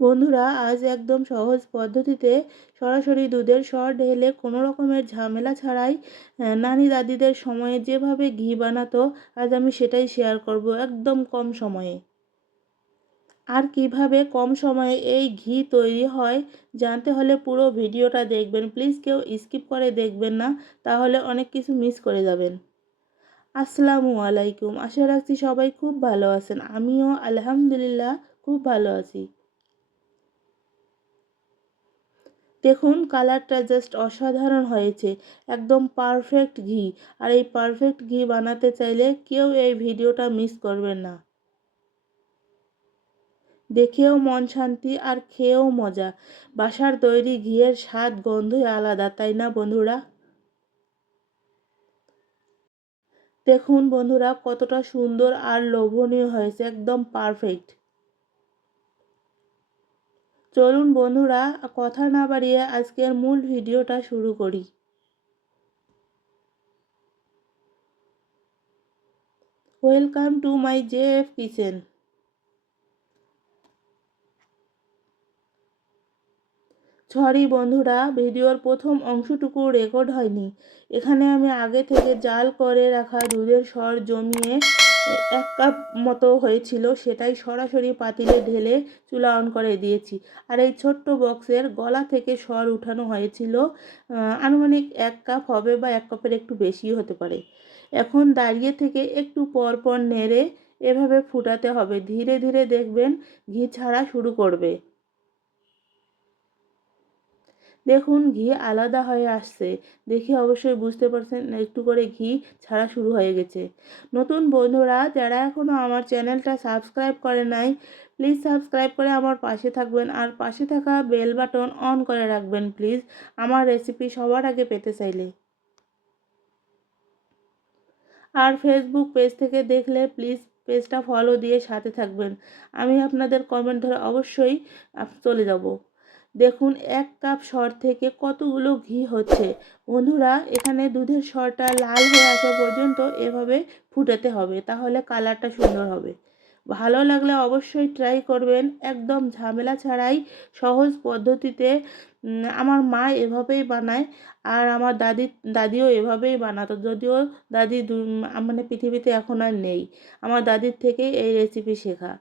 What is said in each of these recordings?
বন্ধুরা, আজ একদম সহজ পদ্ধতিতে সরাসরি দুধের সর ঢেলে কোনো রকমের ঝামেলা ছাড়াই নানি দাদিদের সময়ে যেভাবে ঘি বানাতো, আজ আমি সেটাই শেয়ার করব একদম কম সময়ে। আর কীভাবে কম সময়ে এই ঘি তৈরি হয়, জানতে হলে পুরো ভিডিওটা দেখবেন। প্লিজ কেউ স্কিপ করে দেখবেন না, তাহলে অনেক কিছু মিস করে যাবেন। আসসালামু আলাইকুম। আশা রাখছি সবাই খুব ভালো আছেন। আমিও আলহামদুলিল্লাহ খুব ভালো আছি। দেখুন, কালারটা জাস্ট অসাধারণ হয়েছে। একদম পারফেক্ট ঘি। আর এই পারফেক্ট ঘি বানাতে চাইলে কেউ এই ভিডিওটা মিস করবেন না। দেখেও মন শান্তি আর খেয়েও মজা। বাসার তৈরি ঘিয়ের স্বাদ গন্ধই আলাদা, তাই না বন্ধুরা? দেখুন বন্ধুরা, কতটা সুন্দর আর লোভনীয় হয়েছে, একদম পারফেক্ট। চলুন বন্ধুরা, কথা না বাড়িয়ে আজকের মূল ভিডিওটা শুরু করি। Welcome to my J F kitchen sorry বন্ধুরা, ভিডিওর প্রথম অংশটুকু রেকর্ড হয়নি। এখানে আমি আগে থেকে জাল করে রাখা দুধের সর জমিয়ে এক কাপ মতো হয়েছিল, সেটাই সরাসরি পাতিলে ঢেলে চুলা অন করে দিয়েছি। আর এই ছোট্ট বক্সের গলা থেকে স্বর উঠানো হয়েছিল আনুমানিক এক কাপ হবে বা এক কাপের একটু বেশি হতে পারে। এখন দাঁড়িয়ে থেকে একটু পর পর নেড়ে এভাবে ফুটাতে হবে। ধীরে ধীরে দেখবেন ঘি ছাড়া শুরু করবে। দেখুন, ঘি আলাদা হয়ে আসছে। দেখে অবশ্যই বুঝতে পারছেন, একটু করে ঘি ছাড়া শুরু হয়ে গেছে। নতুন বন্ধুরা, যারা এখনও আমার চ্যানেলটা সাবস্ক্রাইব করে নাই প্লিজ সাবস্ক্রাইব করে আমার পাশে থাকবেন। আর পাশে থাকা বেল বাটন অন করে রাখবেন প্লিজ আমার রেসিপি সবার আগে পেতে চাইলে। আর ফেসবুক পেজ থেকে দেখলে প্লিজ পেজটা ফলো দিয়ে সাথে থাকবেন। আমি আপনাদের কমেন্ট ধরে অবশ্যই চলে যাব। দেখুন, এক কাপ সর থেকে কতগুলো ঘি হচ্ছে। বন্ধুরা, এখানে দুধের সরটা লাল হয়ে আসা পর্যন্ত এভাবে ফুটাতে হবে, তাহলে কালারটা সুন্দর হবে। ভালো লাগলে অবশ্যই ট্রাই করবেন। একদম ঝামেলা ছাড়াই সহজ পদ্ধতিতে আমার মা এভাবেই বানায় আর আমার দাদি, দাদিও এভাবেই বানাতো। যদিও দাদি মানে পৃথিবীতে এখন আর নেই, আমার দাদির থেকেই এই রেসিপি শেখা।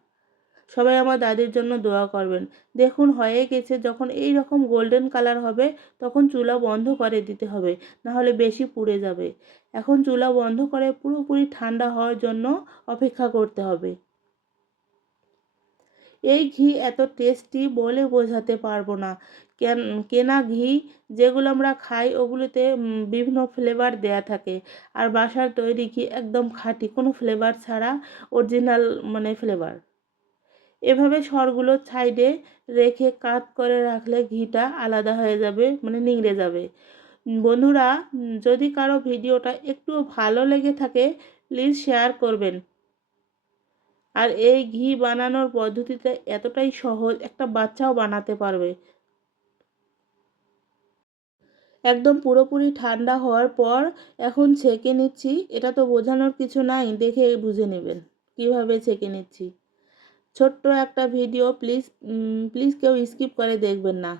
সবাই আমার দাদির জন্য দোয়া করবেন। দেখুন, হয়ে গেছে, যখন এই রকম গোল্ডেন কালার হবে, তখন চুলা বন্ধ করে দিতে হবে, নাহলে বেশি পুড়ে যাবে। এখন চুলা বন্ধ করে পুরোপুরি ঠান্ডা হওয়ার জন্য অপেক্ষা করতে হবে। এই ঘি এত টেস্টি বলে বোঝাতে পারব না। কেন, কেনা ঘি, যেগুলো আমরা খাই, ওগুলোতে বিভিন্ন ফ্লেভার দেয়া থাকে। আর বাসার তৈরি ঘি একদম খাঁটি, কোনো ফ্লেভার ছাড়া অরিজিনাল মানে ফ্লেভার এভাবে সরগুলো সাইডে রেখে কাত করে রাখলে ঘিটা আলাদা হয়ে যাবে মানে নিংড়ে যাবে। বন্ধুরা, যদি কারও ভিডিওটা একটু ভালো লেগে থাকে প্লিজ শেয়ার করবেন। আর এই ঘি বানানোর পদ্ধতিটা এতটাই সহজ, একটা বাচ্চাও বানাতে পারবে। একদম পুরোপুরি ঠান্ডা হওয়ার পর এখন ছেঁকে নিচ্ছি। এটা তো বোঝানোর কিছু নাই, দেখে বুঝে নেবেন। কীভাবে ছেঁকে নিচ্ছি? ছোট্ট একটা ভিডিও প্লিজ প্লিজ কেউ স্কিপ করে দেখবেন না।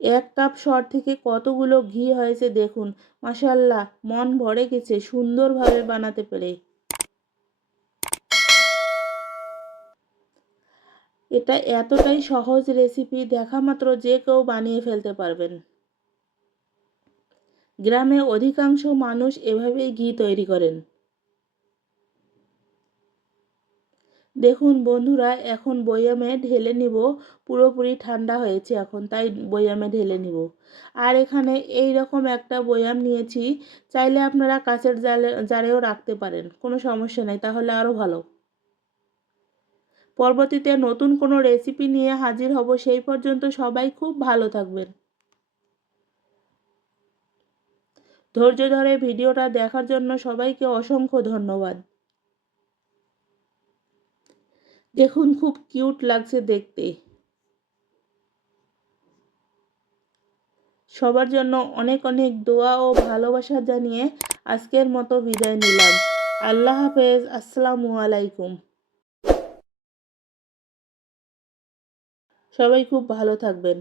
এক কাপ সর থেকে কতগুলো ঘি হয়েছে দেখুন। মাসাল্লাহ মন ভরে গেছে সুন্দরভাবে বানাতে পেরে। এটা এতটাই সহজ রেসিপি দেখা মাত্র যে কেউ বানিয়ে ফেলতে পারবেন। গ্রামে অধিকাংশ মানুষ এভাবেই ঘি তৈরি করেন। দেখুন বন্ধুরা, এখন বয়ামে ঢেলে নিব। পুরোপুরি ঠান্ডা হয়েছে এখন, তাই বয়ামে ঢেলে নিব। আর এখানে এই রকম একটা বয়াম নিয়েছি, চাইলে আপনারা কাঁচের জালে, জারেও রাখতে পারেন, কোনো সমস্যা নেই, তাহলে আরও ভালো। পরবর্তীতে নতুন কোনো রেসিপি নিয়ে হাজির হব, সেই পর্যন্ত সবাই খুব ভালো থাকবেন। ধৈর্য ধরে ভিডিওটা দেখার জন্য সবাইকে অসংখ্য ধন্যবাদ। দেখুন, খুব কিউট লাগছে দেখতে। সবার জন্য অনেক অনেক দোয়া ও ভালোবাসা জানিয়ে আজকের মতো বিদায় নিলাম। আল্লাহ হাফেজ, আসসালামু আলাইকুম। সবাই খুব ভালো থাকবেন।